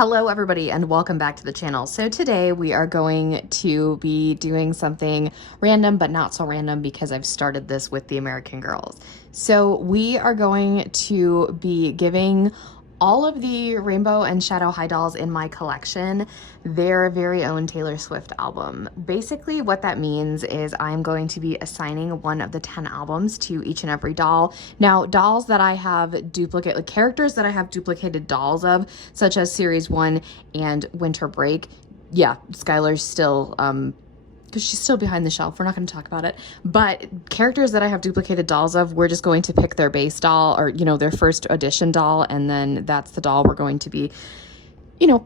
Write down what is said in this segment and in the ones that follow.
Hello everybody and welcome back to the channel. So today we are going to be doing something random but not so random because I've started this with the American Girls. So we are going to be giving all of the Rainbow and Shadow High dolls in my collection their very own Taylor Swift album. Basically what that means is I'm going to be assigning one of the 10 albums to each and every doll. Now, dolls that I have characters that I have duplicated dolls of, such as Series 1 and Winter Break. Yeah, Skylar's still because she's still behind the shelf. We're not going to talk about it. But characters that I have duplicated dolls of, we're just going to pick their base doll or, their first edition doll. And then that's the doll we're going to be,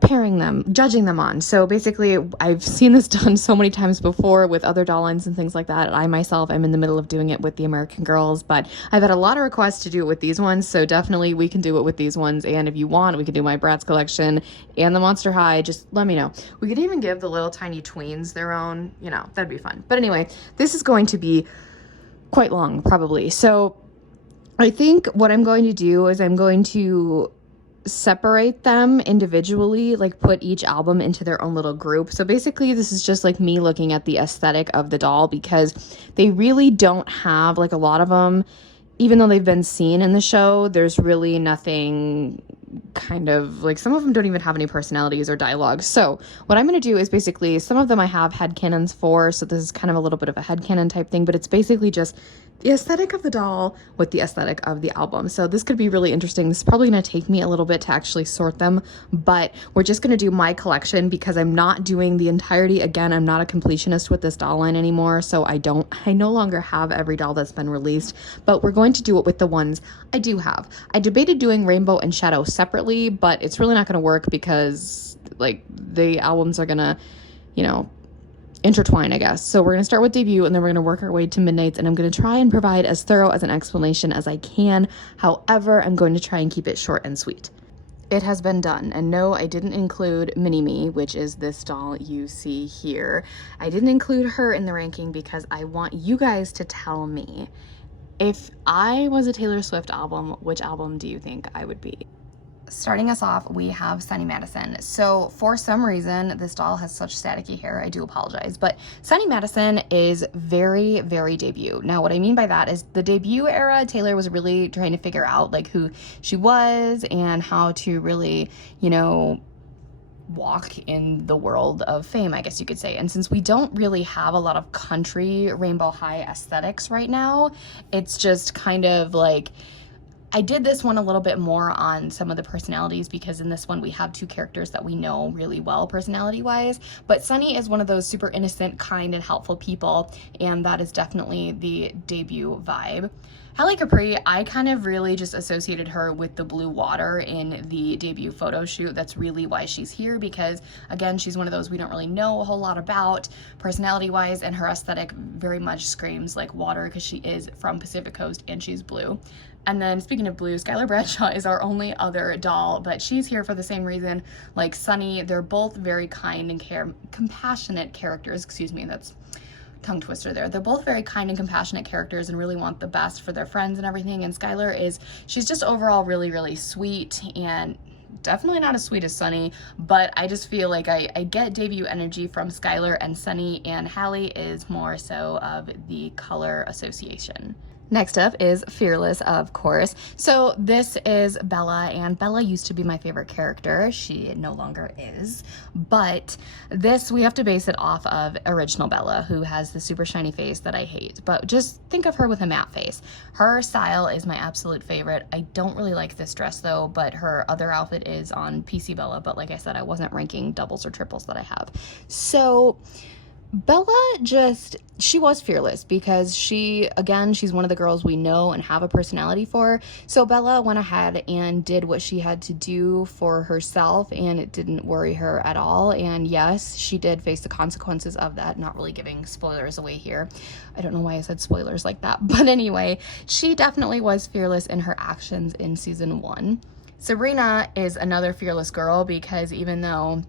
pairing them, judging them on. So basically, I've seen this done so many times before with other doll lines and things like that. I myself am in the middle of doing it with the American Girls, but I've had a lot of requests to do it with these ones. So definitely we can do it with these ones. And if you want, we can do my Bratz collection and the Monster High. Just let me know. We could even give the little tiny tweens their own, that'd be fun. But anyway, this is going to be quite long probably. So I think what I'm going to do is I'm going to separate them individually, like put each album into their own little group. So basically this is just like me looking at the aesthetic of the doll, because they really don't have, like, a lot of them, even though they've been seen in the show, there's really nothing, kind of like, some of them don't even have any personalities or dialogue. So what I'm going to do is basically, some of them I have headcanons for, so this is kind of a little bit of a headcanon type thing, but it's basically just the aesthetic of the doll with the aesthetic of the album. So this could be really interesting. This is probably going to take me a little bit to actually sort them, but we're just going to do my collection because I'm not doing the entirety. Again, I'm not a completionist with this doll line anymore, so I no longer have every doll that's been released, but we're going to do it with the ones I do have. I debated doing Rainbow and Shadow separately, but it's really not going to work because, like, the albums are going to, intertwine, I guess. So we're going to start with debut and then we're going to work our way to Midnights, and I'm going to try and provide as thorough as an explanation as I can. However, I'm going to try and keep it short and sweet. It has been done, and no, I didn't include Mini-Me, which is this doll you see here. I didn't include her in the ranking because I want you guys to tell me, if I was a Taylor Swift album, which album do you think I would be? Starting us off, we have Sunny Madison. So for some reason, this doll has such staticky hair. I do apologize, but Sunny Madison is very, very debut. Now, what I mean by that is the debut era, Taylor was really trying to figure out, like, who she was and how to really, walk in the world of fame, I guess you could say. And since we don't really have a lot of country Rainbow High aesthetics right now, it's just kind of like, I did this one a little bit more on some of the personalities because in this one we have two characters that we know really well personality-wise, but Sunny is one of those super innocent, kind, and helpful people, and that is definitely the debut vibe. Halle Capri, I kind of really just associated her with the blue water in the debut photo shoot. That's really why she's here, because again, she's one of those we don't really know a whole lot about personality-wise, and her aesthetic very much screams like water because she is from Pacific Coast and she's blue. And then speaking of blue, Skylar Bradshaw is our only other doll, but she's here for the same reason like Sunny. They're both very kind and compassionate characters. Excuse me, that's tongue twister there. They're both very kind and compassionate characters and really want the best for their friends and everything. And Skylar she's just overall really, really sweet, and definitely not as sweet as Sunny, but I just feel like I get debut energy from Skylar and Sunny, and Halle is more so of the color association. Next up is Fearless, of course. So this is Bella, and Bella used to be my favorite character. She no longer is, but this, we have to base it off of original Bella, who has the super shiny face that I hate, but just think of her with a matte face. Her style is my absolute favorite. I don't really like this dress though, but her other outfit is on PC Bella, but like I said, I wasn't ranking doubles or triples that I have. So Bella she was fearless because she's one of the girls we know and have a personality for. So Bella went ahead and did what she had to do for herself, and it didn't worry her at all. And yes, she did face the consequences of that. Not really giving spoilers away here. I don't know why I said spoilers like that. But anyway, she definitely was fearless in her actions in season 1. Sabrina is another fearless girl because even though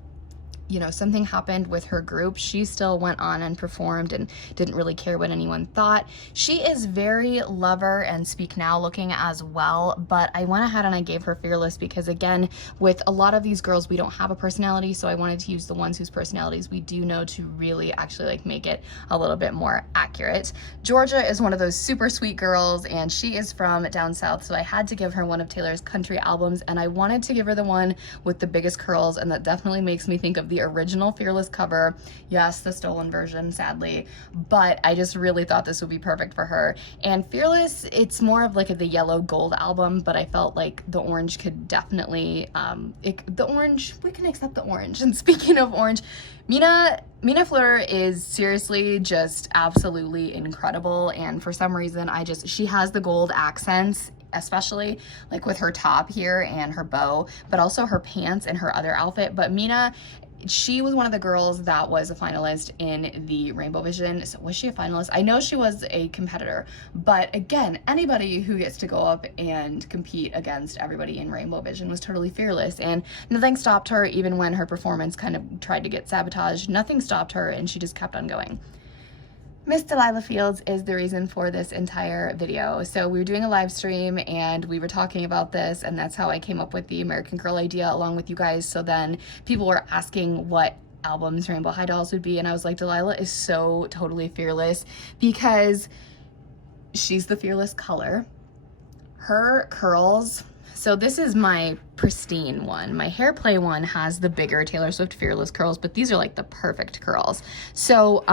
you know, something happened with her group, she still went on and performed and didn't really care what anyone thought. She is very Lover and Speak Now looking as well, but I went ahead and I gave her Fearless because, again, with a lot of these girls, we don't have a personality, so I wanted to use the ones whose personalities we do know to really actually like make it a little bit more accurate. Georgia is one of those super sweet girls, and she is from down south, so I had to give her one of Taylor's country albums, and I wanted to give her the one with the biggest curls, and that definitely makes me think of the original Fearless cover. Yes, the stolen version, sadly, but I just really thought this would be perfect for her. And Fearless, it's more of like the yellow gold album, but I felt like the orange could definitely, the orange, we can accept the orange. And speaking of orange, Mina Fleur is seriously just absolutely incredible, and for some reason she has the gold accents, especially like with her top here and her bow, but also her pants and her other outfit. But Mina, she was one of the girls that was a finalist in the Rainbow Vision. So was she a finalist? I know she was a competitor, but again, anybody who gets to go up and compete against everybody in Rainbow Vision was totally fearless, and nothing stopped her. Even when her performance kind of tried to get sabotaged, nothing stopped her, and she just kept on going. Miss Delilah Fields is the reason for this entire video. So we were doing a live stream and we were talking about this, and that's how I came up with the American Girl idea along with you guys. So then people were asking what albums Rainbow High Dolls would be, and I was like, Delilah is so totally fearless because she's the fearless color. Her curls, so this is my pristine one. My hair play one has the bigger Taylor Swift Fearless curls, but these are like the perfect curls. So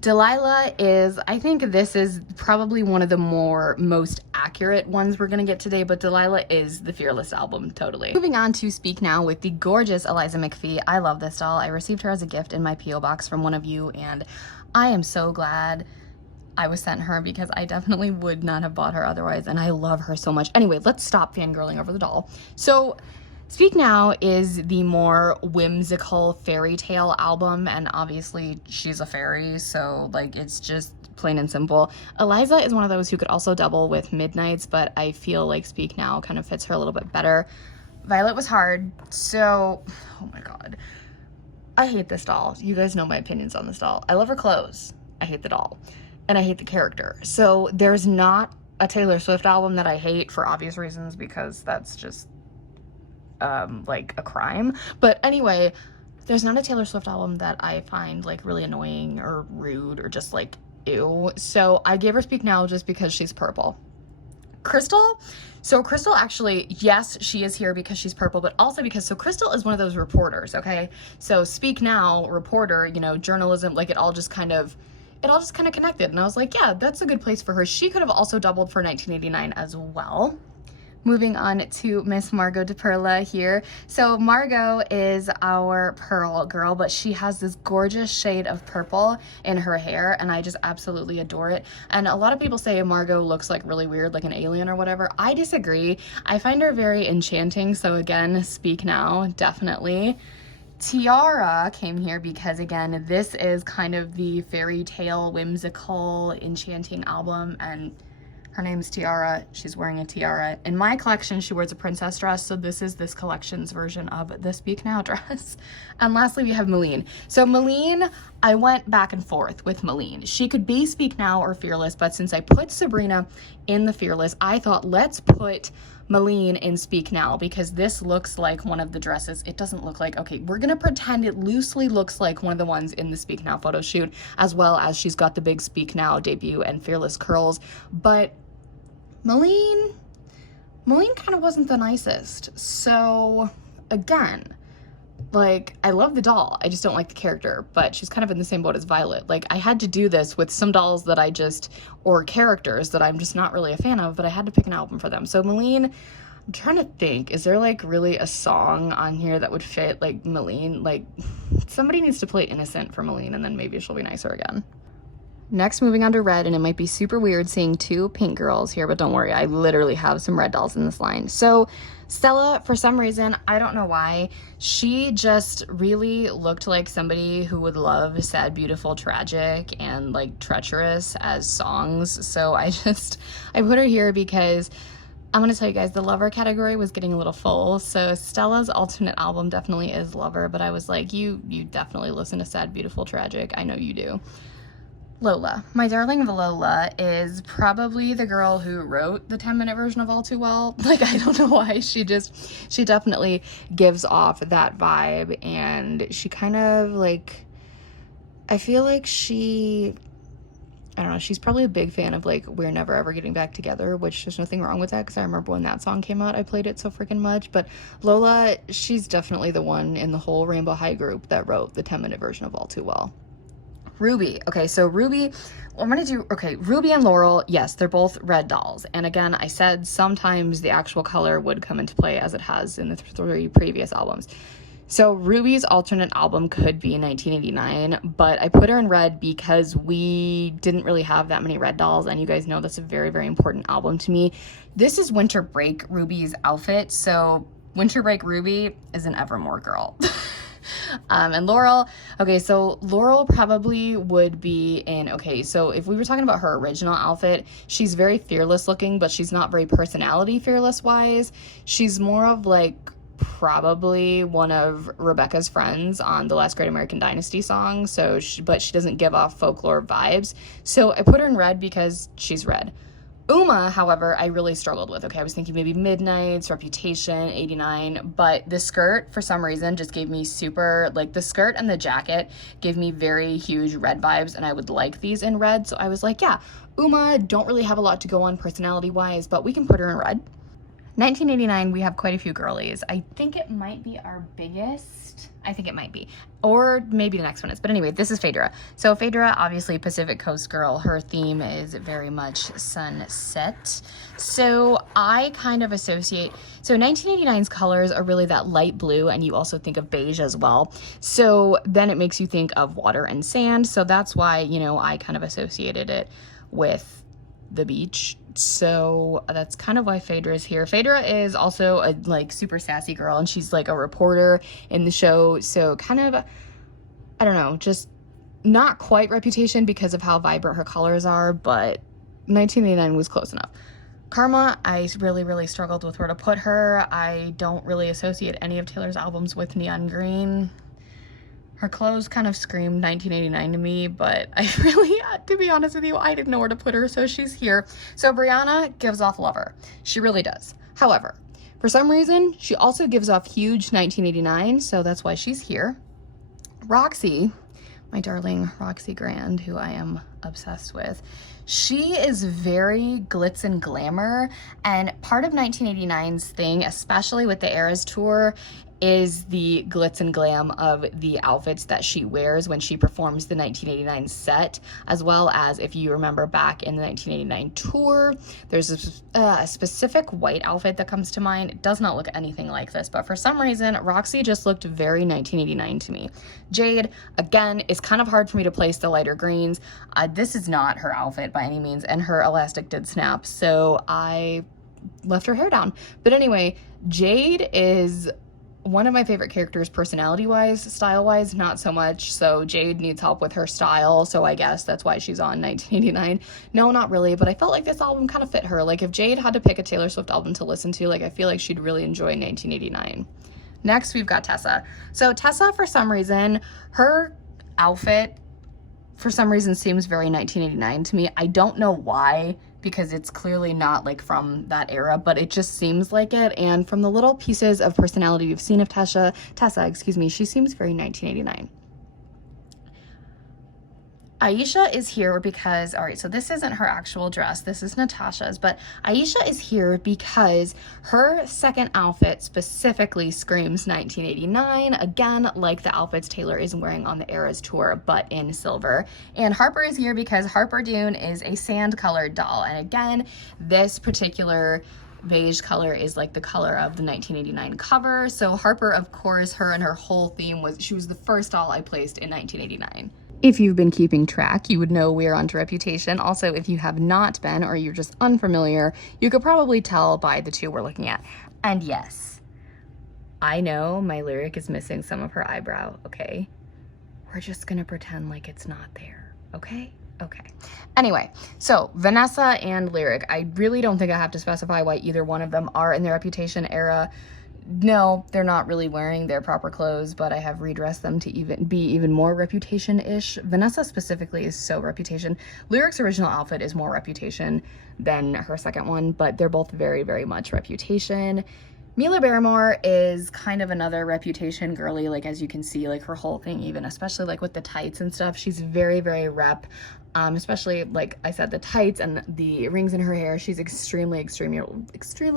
Delilah is, I think this is probably one of the most accurate ones we're gonna get today, but Delilah is the Fearless album, totally. Moving on to Speak Now with the gorgeous Eliza McPhee. I love this doll. I received her as a gift in my P.O. box from one of you, and I am so glad I was sent her because I definitely would not have bought her otherwise, and I love her so much. Anyway, let's stop fangirling over the doll. So Speak Now is the more whimsical fairy tale album, and obviously she's a fairy, so like it's just plain and simple. Eliza is one of those who could also double with Midnights, but I feel like Speak Now kind of fits her a little bit better. Violet was hard, so oh my god, I hate this doll. You guys know my opinions on this doll. I love her clothes, I hate the doll, and I hate the character. So there's not a Taylor Swift album that I hate for obvious reasons, because that's just like a crime. But anyway, there's not a Taylor Swift album that I find like really annoying or rude or just like ew. So I gave her Speak Now just because she's purple. Crystal, so Crystal actually, yes, she is here because she's purple, but also because, so Crystal is one of those reporters, okay? So Speak Now, reporter, you know, journalism, like it all just kind of connected. And I was like, yeah, that's a good place for her. She could have also doubled for 1989 as well. Moving on to Miss Margot DePerla here. So Margot is our pearl girl, but she has this gorgeous shade of purple in her hair, and I just absolutely adore it. And a lot of people say Margot looks like really weird, like an alien or whatever. I disagree. I find her very enchanting. So again, Speak Now, definitely. Tiara came here because, again, this is kind of the fairy tale, whimsical, enchanting album, and her name's Tiara. She's wearing a tiara. In my collection, she wears a princess dress, so this is this collection's version of the Speak Now dress. And lastly, we have Malene. So Malene, I went back and forth with Malene. She could be Speak Now or Fearless, but since I put Sabrina in the Fearless, I thought, let's put Malene in Speak Now, because this looks like one of the dresses. It doesn't look like, okay, we're gonna pretend it loosely looks like one of the ones in the Speak Now photo shoot, as well as she's got the big Speak Now debut and Fearless curls, but Malene kind of wasn't the nicest. So again, like, I love the doll, I just don't like the character, but she's kind of in the same boat as Violet. Like, I had to do this with some dolls that or characters that I'm just not really a fan of, but I had to pick an album for them. So Malene, I'm trying to think, is there like really a song on here that would fit like Malene? Like, somebody needs to play Innocent for Malene, and then maybe she'll be nicer again. Next, moving on to red, and it might be super weird seeing two pink girls here, but don't worry, I literally have some red dolls in this line. So Stella, for some reason, I don't know why, she just really looked like somebody who would love Sad, Beautiful, Tragic, and like Treacherous as songs. So I put her here because I'm gonna tell you guys, the Lover category was getting a little full, so Stella's alternate album definitely is Lover, but I was like, you definitely listen to Sad, Beautiful, Tragic. I know you do. Lola. My darling Lola is probably the girl who wrote the 10-minute version of All Too Well. Like, I don't know why, she definitely gives off that vibe, and she kind of like, I feel like I don't know, she's probably a big fan of like We're Never Ever Getting Back Together, which there's nothing wrong with that because I remember when that song came out, I played it so freaking much. But Lola, she's definitely the one in the whole Rainbow High group that wrote the 10-minute version of All Too Well. Ruby. Okay, so Ruby, Ruby and Laurel, yes, they're both red dolls. And again, I said sometimes the actual color would come into play as it has in the 3 previous albums. So Ruby's alternate album could be 1989, but I put her in red because we didn't really have that many red dolls, and you guys know that's a very, very important album to me. This is Winter Break Ruby's outfit, so Winter Break Ruby is an Evermore girl. And Laurel, okay, so Laurel probably would be in, okay, so if we were talking about her original outfit, she's very fearless looking, but she's not very personality fearless wise. She's more of like probably one of Rebecca's friends on the Last Great American Dynasty song, so but she doesn't give off folklore vibes, so I put her in red because she's red. Uma, however, I really struggled with. Okay, I was thinking maybe Midnight's, Reputation, 89, but the skirt, for some reason, just gave me super, like, the skirt and the jacket gave me very huge red vibes, and I would like these in red, so I was like, yeah, Uma, don't really have a lot to go on personality-wise, but we can put her in red. 1989, we have quite a few girlies. I think it might be our biggest. I think it might be. Or maybe the next one is. But anyway, this is Phaedra. So Phaedra, obviously Pacific Coast girl. Her theme is very much sunset. So I kind of associate... So 1989's colors are really that light blue, and you also think of beige as well. So then it makes you think of water and sand. So that's why, you know, I kind of associated it with the beach. So that's kind of why Phaedra is here. Phaedra is also a like super sassy girl, and she's like a reporter in the show, so kind of, I don't know, just not quite Reputation because of how vibrant her colors are, but 1989 was close enough. Karma, I really struggled with where to put her. I don't really associate any of Taylor's albums with neon green. Her clothes kind of screamed 1989 to me, but I really, to be honest with you, I didn't know where to put her, so she's here. So Brianna gives off Lover. She really does. However, for some reason, she also gives off huge 1989, so that's why she's here. Roxy, my darling Roxy Grand, who I am obsessed with, she is very glitz and glamour, and part of 1989's thing, especially with the Eras Tour, is the glitz and glam of the outfits that she wears when she performs the 1989 set, as well as if you remember back in the 1989 tour, there's a specific white outfit that comes to mind. It does not look anything like this, but for some reason, Roxy just looked very 1989 to me. Jade, again, it's kind of hard for me to place the lighter greens. This is not her outfit by any means, and her elastic did snap, so I left her hair down. But anyway, Jade is one of my favorite characters personality-wise. Style-wise, not so much. So Jade needs help with her style, so I guess that's why she's on 1989. No, not really, but I felt like this album kind of fit her. Like, if Jade had to pick a Taylor Swift album to listen to, like, I feel like she'd really enjoy 1989. Next, we've got Tessa. So Tessa, for some reason, her outfit, for some reason, seems very 1989 to me. I don't know why, because it's clearly not like from that era, but it just seems like it. And from the little pieces of personality we've seen of Tessa, she seems very 1989. Aisha is here because, all right, so this isn't her actual dress, this is Natasha's, but Aisha is here because her second outfit specifically screams 1989, again, like the outfits Taylor is wearing on the Eras Tour, but in silver. And Harper is here because Harper Dune is a sand-colored doll, and again, this particular beige color is like the color of the 1989 cover. So Harper, of course, her and her whole theme was, she was the first doll I placed in 1989. If you've been keeping track, you would know we're on to Reputation. Also, if you have not been, or you're just unfamiliar, you could probably tell by the two we're looking at. And yes, I know my lyric is missing some of her eyebrow, okay? We're just gonna pretend like it's not there, okay? Okay. Anyway, so Vanessa and Lyric, I really don't think I have to specify why either one of them are in the Reputation era. No, they're not really wearing their proper clothes, but I have redressed them to be even more Reputation-ish. Vanessa specifically is so Reputation. Lyric's original outfit is more Reputation than her second one, but they're both very, very much Reputation. Mila Barrymore is kind of another Reputation girly, like as you can see, like her whole thing, even especially like with the tights and stuff, she's very, very rep. Especially like I said, the tights and the rings in her hair, she's extremely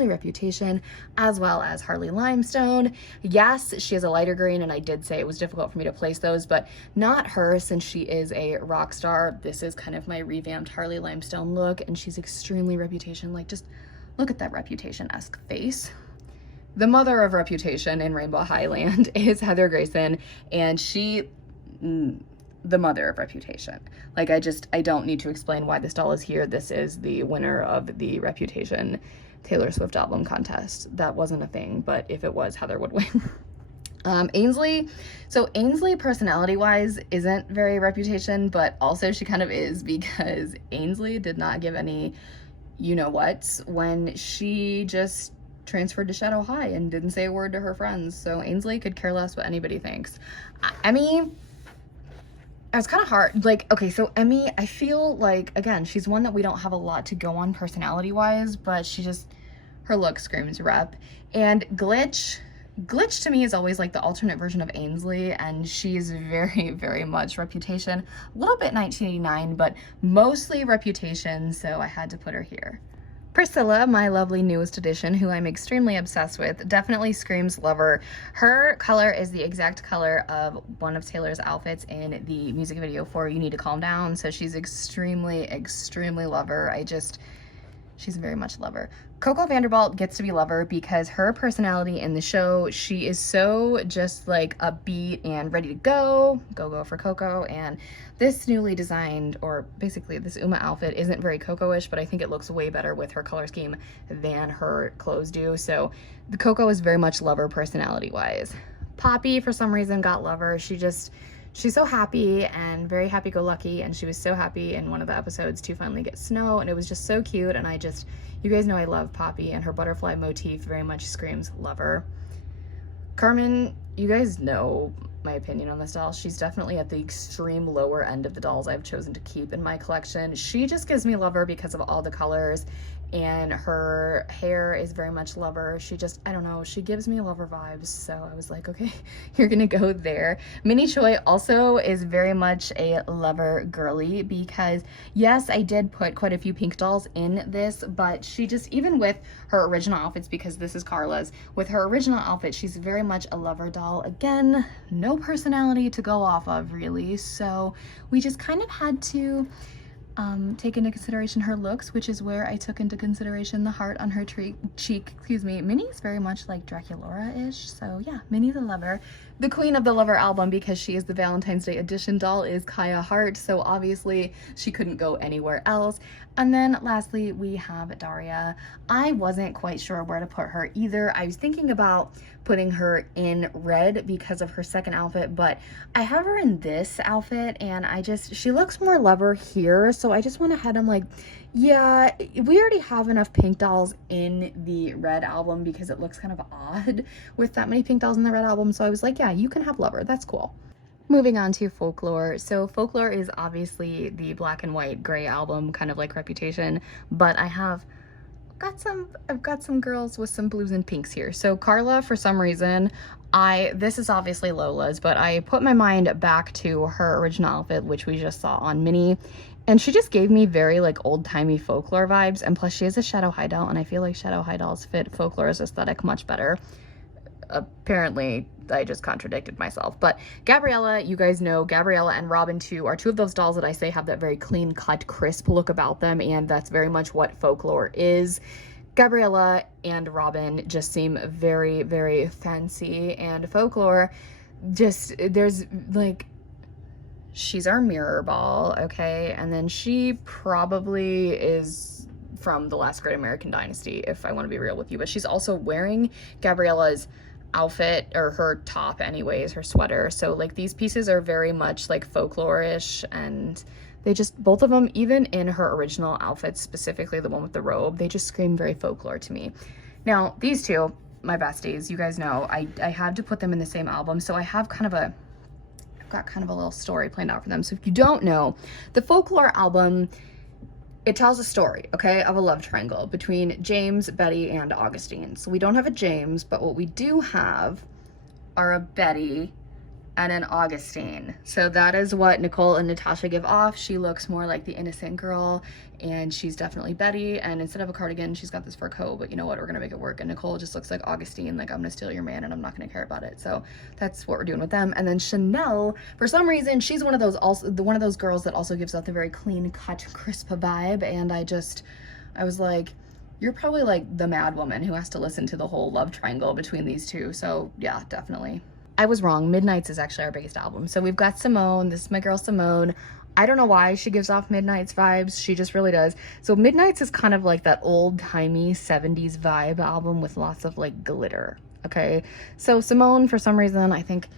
Reputation, as well as Harley Limestone. Yes, she has a lighter green, and I did say it was difficult for me to place those, but not her, since she is a rock star. This is kind of my revamped Harley Limestone look, and she's extremely Reputation. Like, just look at that Reputation-esque face. The mother of Reputation in Rainbow Highland is Heather Grayson, and she, the mother of Reputation. Like, I don't need to explain why this doll is here. This is the winner of the Reputation Taylor Swift album contest. That wasn't a thing, but if it was, Heather would win. Ainsley, so Ainsley personality-wise isn't very Reputation, but also she kind of is, because Ainsley did not give any you-know-whats when she just transferred to Shadow High and didn't say a word to her friends. So Ainsley could care less what anybody thinks. Emmy, it's kind of hard. Like, okay, so Emmy, I feel like, again, she's one that we don't have a lot to go on personality-wise, but she just, her look screams rep. And Glitch to me is always like the alternate version of Ainsley, and she's very, very much Reputation. A little bit 1989, but mostly Reputation, so I had to put her here. Priscilla, my lovely newest addition, who I'm extremely obsessed with, definitely screams lover. Her color is the exact color of one of Taylor's outfits in the music video for You Need to Calm Down, so she's extremely lover. She's very much lover. Coco Vanderbilt gets to be lover because her personality in the show, she is so just like upbeat and ready to go for Coco. And this newly designed, or basically this Uma outfit, isn't very Coco-ish, but I think it looks way better with her color scheme than her clothes do. So the Coco is very much lover personality-wise. Poppy, for some reason, got lover. She's so happy and very happy-go-lucky, and she was so happy in one of the episodes to finally get snow, and it was just so cute. And you guys know I love Poppy, and her butterfly motif very much screams lover. Carmen, you guys know my opinion on this doll. She's definitely at the extreme lower end of the dolls I've chosen to keep in my collection. She just gives me lover because of all the colors, and her hair is very much lover. She just, I don't know, she gives me lover vibes, so I was like, okay, you're gonna go there. Minnie Choi also is very much a lover girly because, yes, I did put quite a few pink dolls in this, but she just, even with her original outfits, because this is Carla's, with her original outfit, she's very much a lover doll. Again, no personality to go off of, really, so we just kind of had to take into consideration her looks, which is where I took into consideration the heart on her cheek. Excuse me. Minnie's very much like Draculaura-ish, so yeah, Minnie's a lover. The queen of the lover album, because she is the Valentine's Day edition doll, is Kaya Hart, so obviously she couldn't go anywhere else. And then lastly, we have Daria. I wasn't quite sure where to put her either. I was thinking about putting her in red because of her second outfit, but I have her in this outfit, and she looks more lover here, so I just went ahead. I'm like, yeah, we already have enough pink dolls in the red album because it looks kind of odd with that many pink dolls in the red album, so I was like, yeah, you can have lover, that's cool. Moving on to Folklore. So Folklore is obviously the black and white gray album, kind of like Reputation, but I've got some girls with some blues and pinks here. So Carla, for some reason, this is obviously Lola's, but I put my mind back to her original outfit, which we just saw on Minnie, and she just gave me very like old-timey Folklore vibes, and plus she is a Shadow High doll, and I feel like Shadow High dolls fit Folklore's aesthetic much better. Apparently I just contradicted myself, but Gabriella, you guys know Gabriella and Robin too are two of those dolls that I say have that very clean cut, crisp look about them, and that's very much what Folklore is. Gabriella and Robin just seem very, very fancy, and Folklore just, there's like, she's our mirror ball, okay, and then she probably is from the last Great American Dynasty, if I want to be real with you, but she's also wearing Gabriella's outfit, or her top anyways, her sweater, so like these pieces are very much like Folklore-ish, and They just, both of them, even in her original outfits, specifically the one with the robe, they just scream very folklore to me. Now, these two, my besties, you guys know, I had to put them in the same album, so I have kind of a, I've got kind of a little story planned out for them. So if you don't know, the Folklore album, it tells a story, okay, of a love triangle between James, Betty, and Augustine. So we don't have a James, but what we do have are a Betty and an Augustine. So that is what Nicole and Natasha give off. She looks more like the innocent girl, and she's definitely Betty, and instead of a cardigan, she's got this fur coat, but you know what, we're gonna make it work. And Nicole just looks like Augustine, like I'm gonna steal your man and I'm not gonna care about it. So that's what we're doing with them. And then Chanel, for some reason, she's one of those one of those girls that also gives out the very clean cut, crisp vibe, and I was like, you're probably like the mad woman who has to listen to the whole love triangle between these two. So yeah, definitely. I was wrong. Midnights is actually our biggest album. So we've got Simone. This is my girl Simone. I don't know why she gives off Midnights vibes. She just really does. So Midnights is kind of like that old-timey 70s vibe album with lots of like glitter. Okay. So Simone, for some reason, I think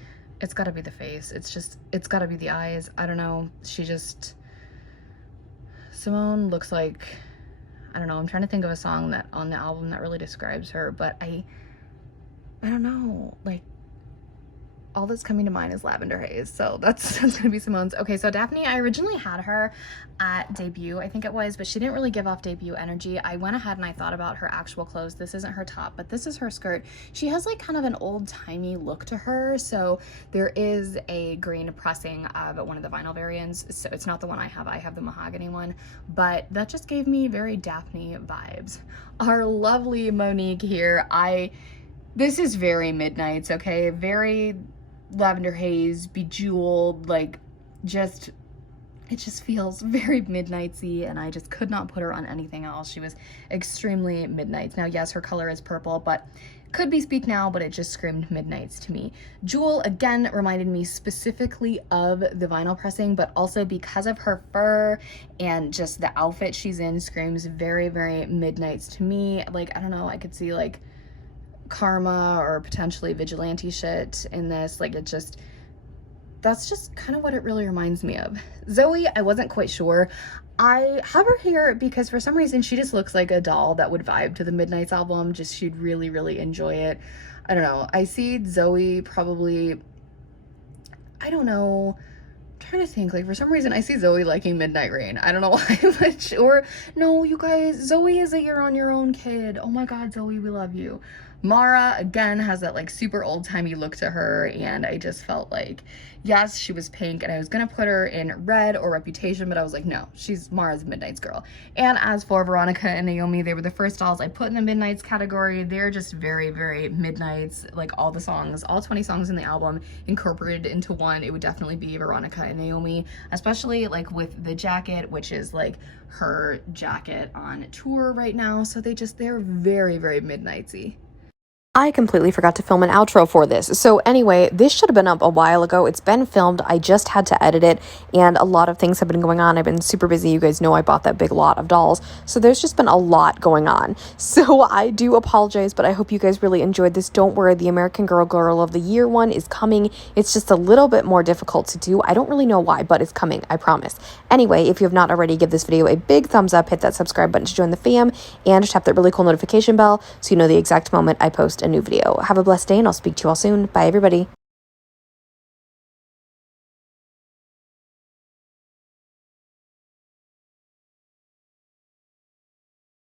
it's got to be the face. It's got to be the eyes. I don't know. Simone looks like, I don't know. I'm trying to think of a song that on the album that really describes her, but I don't know. Like, all that's coming to mind is Lavender Haze. So that's gonna be Simone's. Okay, so Daphne, I originally had her at debut, I think it was, but she didn't really give off debut energy. I went ahead and I thought about her actual clothes. This isn't her top, but this is her skirt. She has like kind of an old-timey look to her. So there is a green pressing of one of the vinyl variants. So it's not the one I have the mahogany one, but that just gave me very Daphne vibes. Our lovely Monique here, this is very Midnights, okay? Very Lavender Haze, bejeweled, like it just feels very Midnightsy, and I just could not put her on anything else. She was extremely Midnights. Now, yes, her color is purple, but could be Speak Now, but it just screamed Midnights to me. Jewel, again, reminded me specifically of the vinyl pressing, but also because of her fur and just the outfit she's in screams very, very Midnights to me. Like, I don't know, I could see like Karma or potentially Vigilante shit in this. Like, that's just kind of what it really reminds me of. Zoe, I wasn't quite sure. I have her here because for some reason she just looks like a doll that would vibe to the Midnights album. Just she'd really, really enjoy it. I don't know. I see Zoe probably, I don't know, I'm trying to think, like for some reason I see Zoe liking Midnight Rain. I don't know why, but or no, you guys, Zoe is a You're on Your Own kid. Oh my god, Zoe, we love you. Mara, again, has that like super old-timey look to her, and I just felt like, yes, she was pink, and I was gonna put her in Red or Reputation, but I was like, no, Mara's a Midnights girl. And as for Veronica and Naomi, they were the first dolls I put in the Midnights category. They're just very, very Midnights, like all the songs, all 20 songs in the album incorporated into one. It would definitely be Veronica and Naomi, especially like with the jacket, which is like her jacket on tour right now. So they're very, very Midnightsy. I completely forgot to film an outro for this. So anyway, this should have been up a while ago. It's been filmed. I just had to edit it, and a lot of things have been going on. I've been super busy. You guys know I bought that big lot of dolls. So there's just been a lot going on. So I do apologize, but I hope you guys really enjoyed this. Don't worry, the American Girl of the Year one is coming. It's just a little bit more difficult to do. I don't really know why, but it's coming, I promise. Anyway, if you have not already, give this video a big thumbs up, hit that subscribe button to join the fam, and tap that really cool notification bell so you know the exact moment I post a new video. Have a blessed day, and I'll speak to you all soon. Bye, everybody.